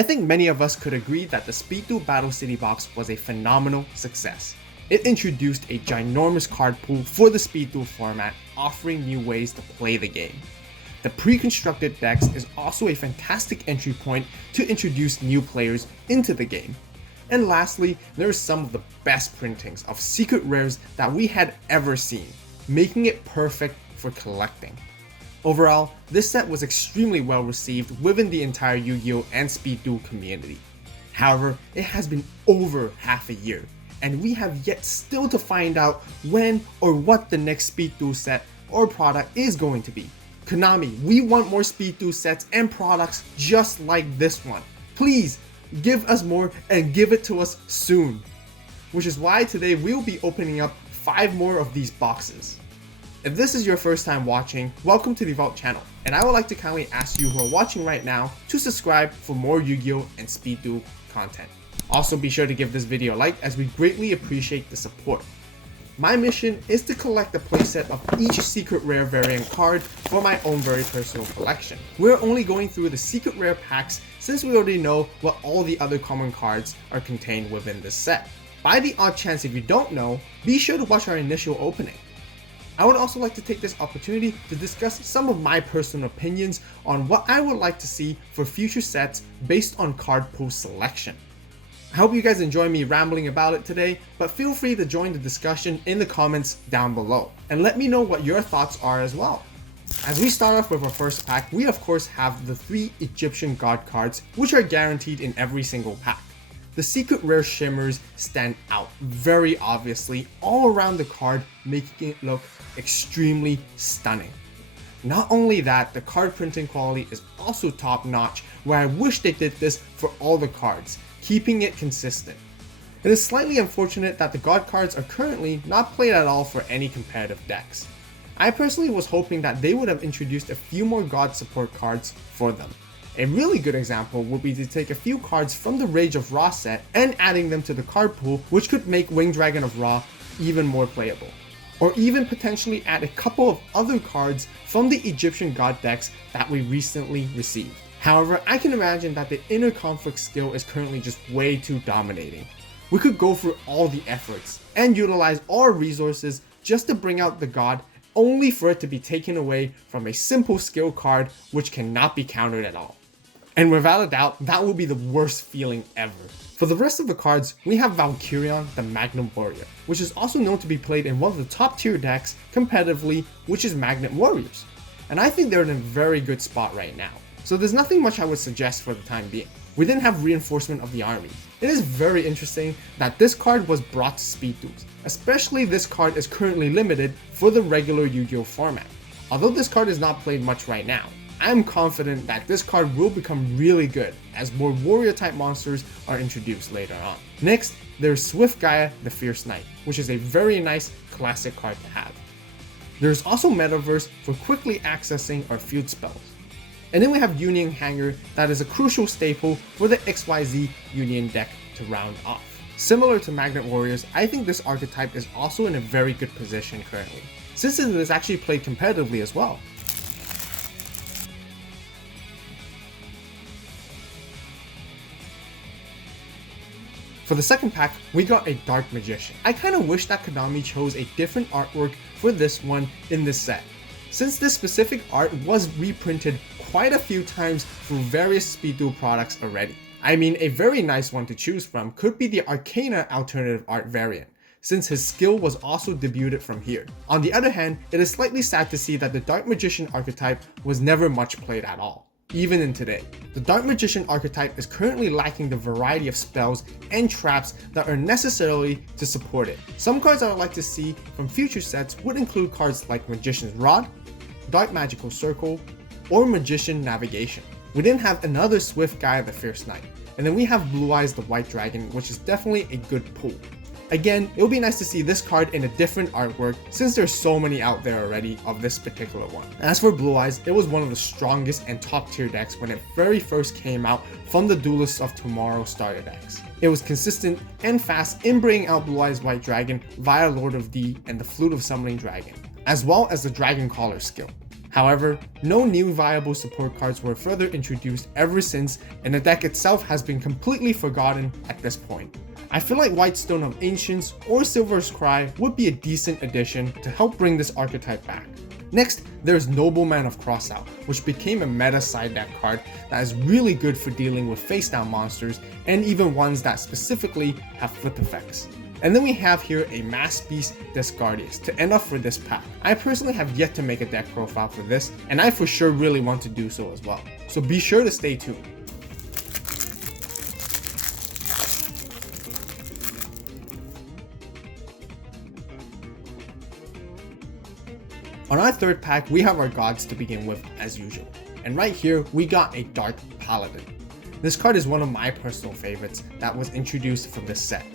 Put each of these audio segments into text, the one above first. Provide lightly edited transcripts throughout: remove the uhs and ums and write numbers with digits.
I think many of us could agree that the Speed Duel Battle City box was a phenomenal success. It introduced a ginormous card pool for the Speed Duel format, offering new ways to play the game. The pre-constructed decks is also a fantastic entry point to introduce new players into the game. And lastly, there are some of the best printings of secret rares that we had ever seen, making it perfect for collecting. Overall, this set was extremely well received within the entire Yu-Gi-Oh and Speed Duel community. However, it has been over half a year, and we have yet still to find out when or what the next Speed Duel set or product is going to be. Konami, we want more Speed Duel sets and products just like this one. Please, give us more and give it to us soon. Which is why today we'll be opening up 5 more of these boxes. If this is your first time watching, welcome to the AVAULT channel, and I would like to kindly ask you who are watching right now to subscribe for more Yu-Gi-Oh and Speed Duel content. Also be sure to give this video a like as we greatly appreciate the support. My mission is to collect a playset of each secret rare variant card for my own very personal collection. We're only going through the secret rare packs since we already know what all the other common cards are contained within this set. By the odd chance if you don't know, be sure to watch our initial opening. I would also like to take this opportunity to discuss some of my personal opinions on what I would like to see for future sets based on card pool selection. I hope you guys enjoy me rambling about it today, but feel free to join the discussion in the comments down below and let me know what your thoughts are as well. As we start off with our first pack, we of course have the 3 Egyptian God cards, which are guaranteed in every single pack. The secret rare shimmers stand out very obviously all around the card, making it look extremely stunning. Not only that, the card printing quality is also top notch, where I wish they did this for all the cards, keeping it consistent. It is slightly unfortunate that the God cards are currently not played at all for any competitive decks. I personally was hoping that they would have introduced a few more God support cards for them. A really good example would be to take a few cards from the Rage of Ra set and adding them to the card pool, which could make Winged Dragon of Ra even more playable. Or even potentially add a couple of other cards from the Egyptian God decks that we recently received. However, I can imagine that the inner conflict skill is currently just way too dominating. We could go through all the efforts and utilize all our resources just to bring out the God, only for it to be taken away from a simple skill card which cannot be countered at all. And without a doubt, that will be the worst feeling ever. For the rest of the cards, we have Valkyrion, the Magnum Warrior, which is also known to be played in one of the top tier decks competitively, which is Magnet Warriors. And I think they're in a very good spot right now. So there's nothing much I would suggest for the time being. We didn't have reinforcement of the army. It is very interesting that this card was brought to Speed Duels, especially this card is currently limited for the regular Yu-Gi-Oh format. Although this card is not played much right now, I am confident that this card will become really good as more warrior type monsters are introduced later on. Next, there's Swift Gaia the Fierce Knight, which is a very nice classic card to have. There's also Metaverse for quickly accessing our field spells. And then we have Union Hanger, that is a crucial staple for the XYZ Union deck to round off. Similar to Magnet Warriors, I think this archetype is also in a very good position currently, since it is actually played competitively as well. For the second pack, we got a Dark Magician. I kinda wish that Konami chose a different artwork for this one in this set, since this specific art was reprinted quite a few times through various Speed Duel products already. I mean, a very nice one to choose from could be the Arcana alternative art variant, since his skill was also debuted from here. On the other hand, it is slightly sad to see that the Dark Magician archetype was never much played at all, even in today. The Dark Magician archetype is currently lacking the variety of spells and traps that are necessary to support it. Some cards I would like to see from future sets would include cards like Magician's Rod, Dark Magical Circle, or Magician Navigation. We didn't have another Swift Gaia the Fierce Knight, and then we have Blue Eyes the White Dragon, which is definitely a good pull. Again, it would be nice to see this card in a different artwork since there's so many out there already of this particular one. As for Blue Eyes, it was one of the strongest and top tier decks when it very first came out from the Duelists of Tomorrow starter decks. It was consistent and fast in bringing out Blue Eyes White Dragon via Lord of D and the Flute of Summoning Dragon, as well as the Dragon Caller skill. However, no new viable support cards were further introduced ever since, and the deck itself has been completely forgotten at this point. I feel like White Stone of Ancients or Silver's Cry would be a decent addition to help bring this archetype back. Next, there's Nobleman of Crossout, which became a meta side deck card that is really good for dealing with face down monsters and even ones that specifically have flip effects. And then we have here a Mass Beast Discardius to end off for this pack. I personally have yet to make a deck profile for this, and I for sure really want to do so as well. So be sure to stay tuned. On our third pack, we have our gods to begin with as usual. And right here, we got a Dark Paladin. This card is one of my personal favorites that was introduced from this set.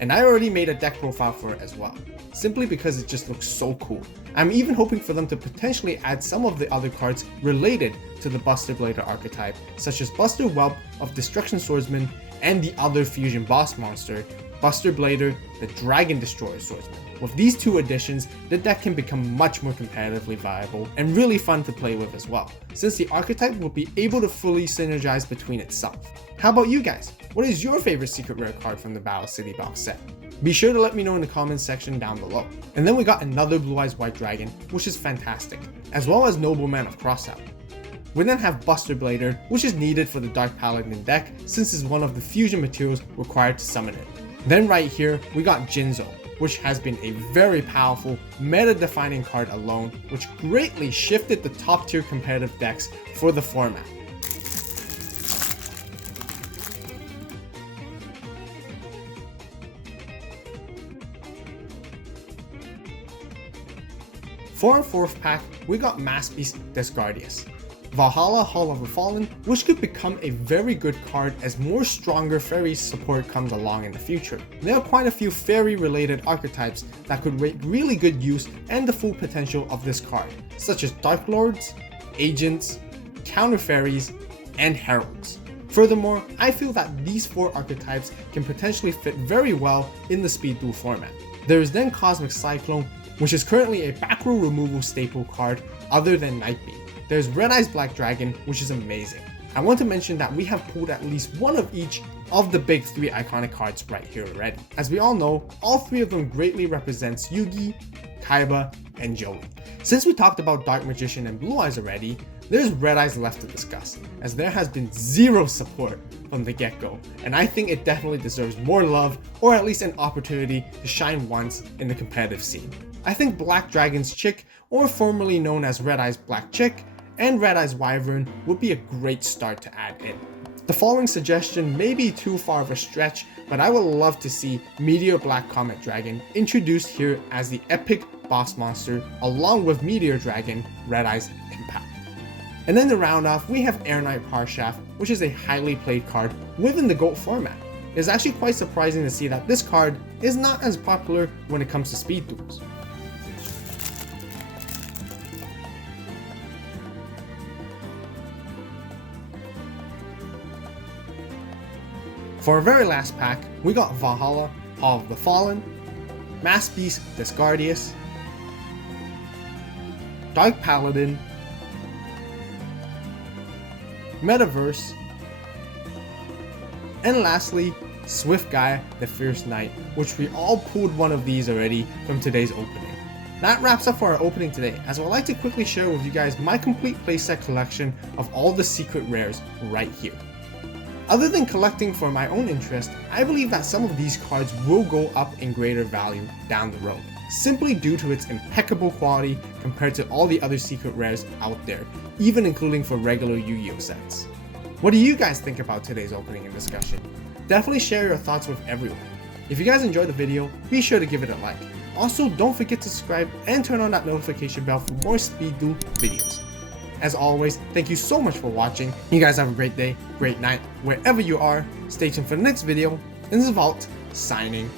And I already made a deck profile for it as well, simply because it just looks so cool. I'm even hoping for them to potentially add some of the other cards related to the Buster Blader archetype, such as Buster Whelp of Destruction Swordsman and the other fusion boss monster, Buster Blader, the Dragon Destroyer Swordsman. With these two additions, the deck can become much more competitively viable and really fun to play with as well, since the archetype will be able to fully synergize between itself. How about you guys? What is your favorite secret rare card from the Battle City box set? Be sure to let me know in the comments section down below. And then we got another Blue Eyes White Dragon, which is fantastic, as well as Nobleman of Crossout. We then have Buster Blader, which is needed for the Dark Paladin deck since it's one of the fusion materials required to summon it. Then right here, we got Jinzo, which has been a very powerful, meta-defining card alone, which greatly shifted the top-tier competitive decks for the format. For our fourth pack, we got Mass Beast Discardius. Valhalla Hall of the Fallen, which could become a very good card as more stronger fairy support comes along in the future. There are quite a few fairy related archetypes that could make really good use and the full potential of this card, such as Dark Lords, Agents, Counter Fairies, and Heralds. Furthermore, I feel that these four archetypes can potentially fit very well in the Speed Duel format. There is then Cosmic Cyclone, which is currently a back row removal staple card other than Nightbeam. There's Red Eyes Black Dragon, which is amazing. I want to mention that we have pulled at least one of each of the big three iconic cards right here already. As we all know, all three of them greatly represents Yugi, Kaiba, and Joey. Since we talked about Dark Magician and Blue Eyes already, there's Red Eyes left to discuss, as there has been zero support from the get-go, and I think it definitely deserves more love, or at least an opportunity to shine once in the competitive scene. I think Black Dragon's Chick, or formerly known as Red Eyes Black Chick, and Red Eyes Wyvern would be a great start to add in. The following suggestion may be too far of a stretch, but I would love to see Meteor Black Comet Dragon introduced here as the epic boss monster along with Meteor Dragon, Red Eyes Impact. And then to round off, we have Air Knight Parshaft, which is a highly played card within the GOAT format. It's actually quite surprising to see that this card is not as popular when it comes to speed duels. For our very last pack, we got Valhalla Hall of the Fallen, Mass Beast Discardius, Dark Paladin, Metaverse, and lastly, Swift Gaia the Fierce Knight, which we all pulled one of these already from today's opening. That wraps up for our opening today, as I would like to quickly share with you guys my complete playset collection of all the secret rares right here. Other than collecting for my own interest, I believe that some of these cards will go up in greater value down the road, simply due to its impeccable quality compared to all the other secret rares out there, even including for regular Yu-Gi-Oh sets. What do you guys think about today's opening and discussion? Definitely share your thoughts with everyone. If you guys enjoyed the video, be sure to give it a like. Also, don't forget to subscribe and turn on that notification bell for more Speed Duel videos. As always, thank you so much for watching. You guys have a great day, great night, wherever you are. Stay tuned for the next video. And this is AVAULT, signing